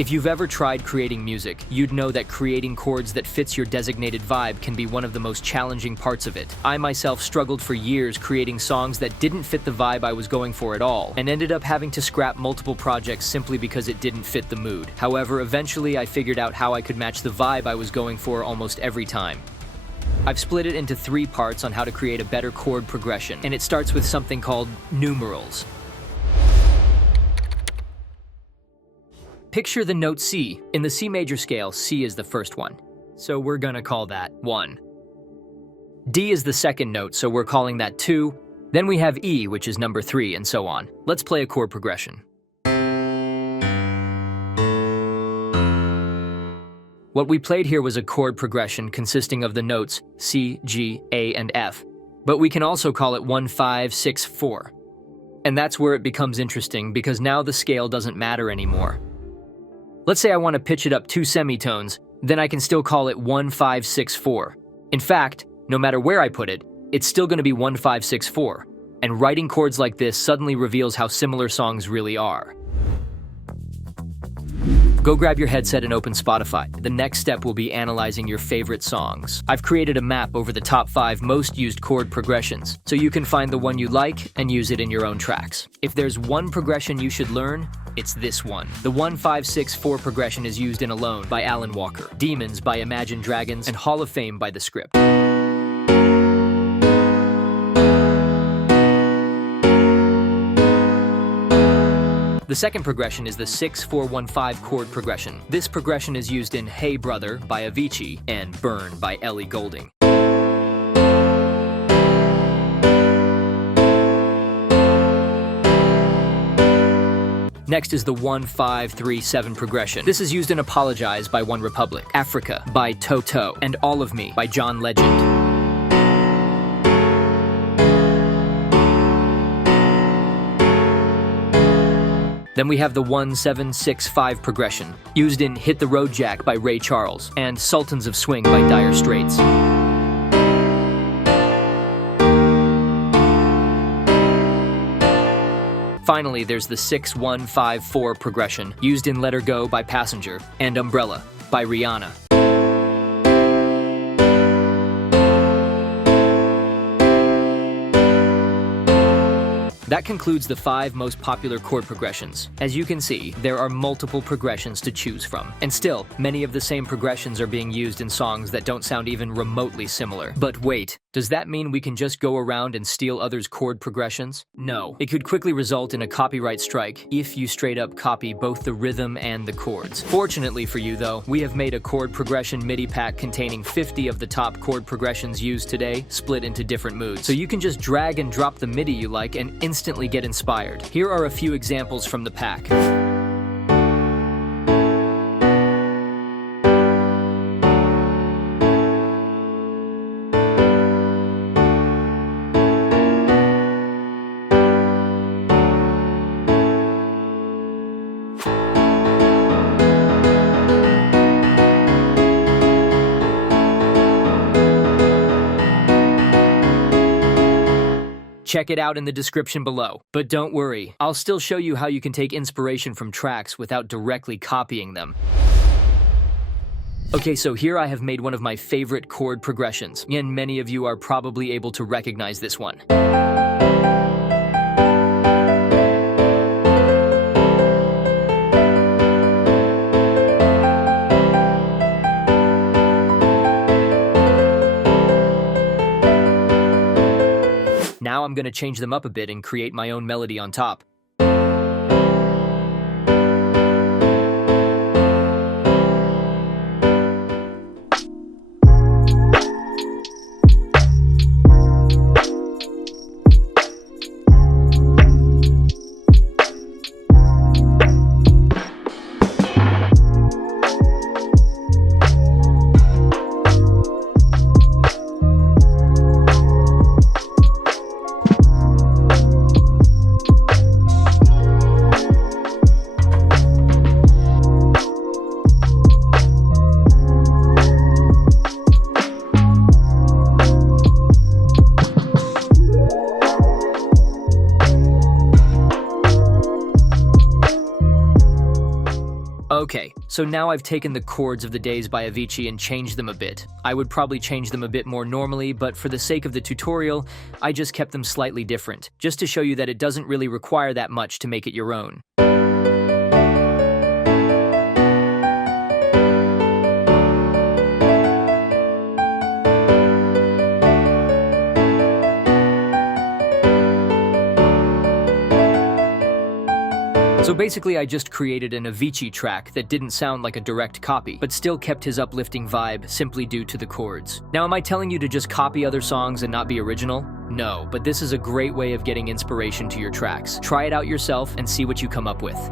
If you've ever tried creating music, you'd know that creating chords that fits your designated vibe can be one of the most challenging parts of it. I myself struggled for years creating songs that didn't fit the vibe I was going for at all, and ended up having to scrap multiple projects simply because it didn't fit the mood. However, eventually I figured out how I could match the vibe I was going for almost every time. I've split it into 3 parts on how to create a better chord progression, and it starts with something called numerals. Picture the note C. In the C major scale, C is the first one, so we're gonna call that 1. D is the second note, so we're calling that 2. Then we have E, which is number 3, and so on. Let's play a chord progression. What we played here was a chord progression consisting of the notes C, G, A, and F, but we can also call it 1, 5, 6, 4. And that's where it becomes interesting, because now the scale doesn't matter anymore. Let's say I want to pitch it up 2 semitones, then I can still call it 1, 5, 6, 4. In fact, no matter where I put it, it's still going to be 1, 5, 6, 4. And writing chords like this suddenly reveals how similar songs really are. Go grab your headset and open Spotify. The next step will be analyzing your favorite songs. I've created a map over the top 5 most used chord progressions, so you can find the one you like and use it in your own tracks. If there's one progression you should learn, it's this one. The 1, 5, 6, 4 progression is used in Alone by Alan Walker, Demons by Imagine Dragons, and Hall of Fame by The Script. The second progression is the 6-4-1-5 chord progression. This progression is used in Hey Brother by Avicii and Burn by Ellie Goulding. Next is the 1-5-3-7 progression. This is used in Apologize by One Republic, Africa by Toto, and All of Me by John Legend. Then we have the 1-7-6-5 progression, used in Hit the Road Jack by Ray Charles and Sultans of Swing by Dire Straits. Finally, there's the 6-1-5-4 progression, used in Let Her Go by Passenger and Umbrella by Rihanna. That concludes the 5 most popular chord progressions. As you can see, there are multiple progressions to choose from. And still, many of the same progressions are being used in songs that don't sound even remotely similar. But wait, does that mean we can just go around and steal others' chord progressions? No. It could quickly result in a copyright strike if you straight up copy both the rhythm and the chords. Fortunately for you though, we have made a chord progression MIDI pack containing 50 of the top chord progressions used today, split into different moods. So you can just drag and drop the MIDI you like and instantly get inspired. Here are a few examples from the pack. Check it out in the description below. But don't worry, I'll still show you how you can take inspiration from tracks without directly copying them. Okay, so here I have made one of my favorite chord progressions, and many of you are probably able to recognize this one. Now I'm going to change them up a bit and create my own melody on top. Okay, so now I've taken the chords of the Days by Avicii and changed them a bit. I would probably change them a bit more normally, but for the sake of the tutorial, I just kept them slightly different, just to show you that it doesn't really require that much to make it your own. So basically I just created an Avicii track that didn't sound like a direct copy, but still kept his uplifting vibe simply due to the chords. Now, am I telling you to just copy other songs and not be original? No, but this is a great way of getting inspiration to your tracks. Try it out yourself and see what you come up with.